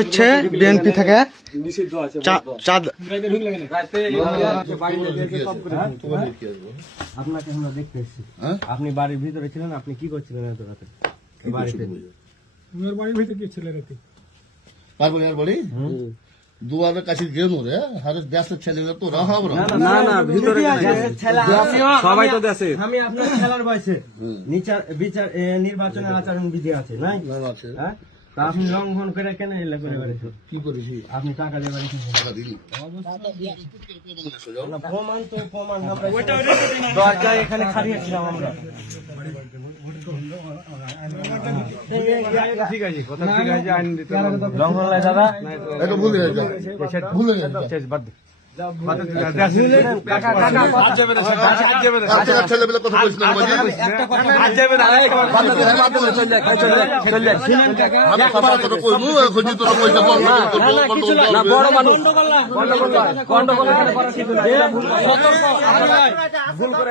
হচ্ছে বিএনপি থেকে চাঁদ। আপনাকে আমরা দেখতে এসেছি। আপনি বাড়ির ভিতরে ছিলেন, আপনি কি করছিলেন এত রাতে বাড়িতে? বাড়ির ভিতরে কি ছিল রাতে? পারবো আর বলি দুয়ারের কাছে গেল রে হারে দেশের ছেলেরা তো রাহাব না না না ভিতরে সবাই তো দেশে। আমি আপনার খেলার বয়সে বিচার নির্বাচনের আচরণ বিধি আছে নাই? আছে হ্যাঁ, তা আপনি লঙ্ঘন করে কেন এলে করে বেড়েছেন? কি করেছি আপনি টাকা দিয়ে বাড়ি টাকা দিলি প্রমাণ তো প্রমাণ দরজায় এখানে খাড়িয়েছিলাম আমরা। ঠিক আছে, কথা ঠিক আছে, আইন দিতে লঙ্ঘন লাই দাদা এটা ভুলে গেছে ভুলে গেছে বাদ দে। ছেলেবেলা কথা বলছি না বড় মানুষ ভুল করে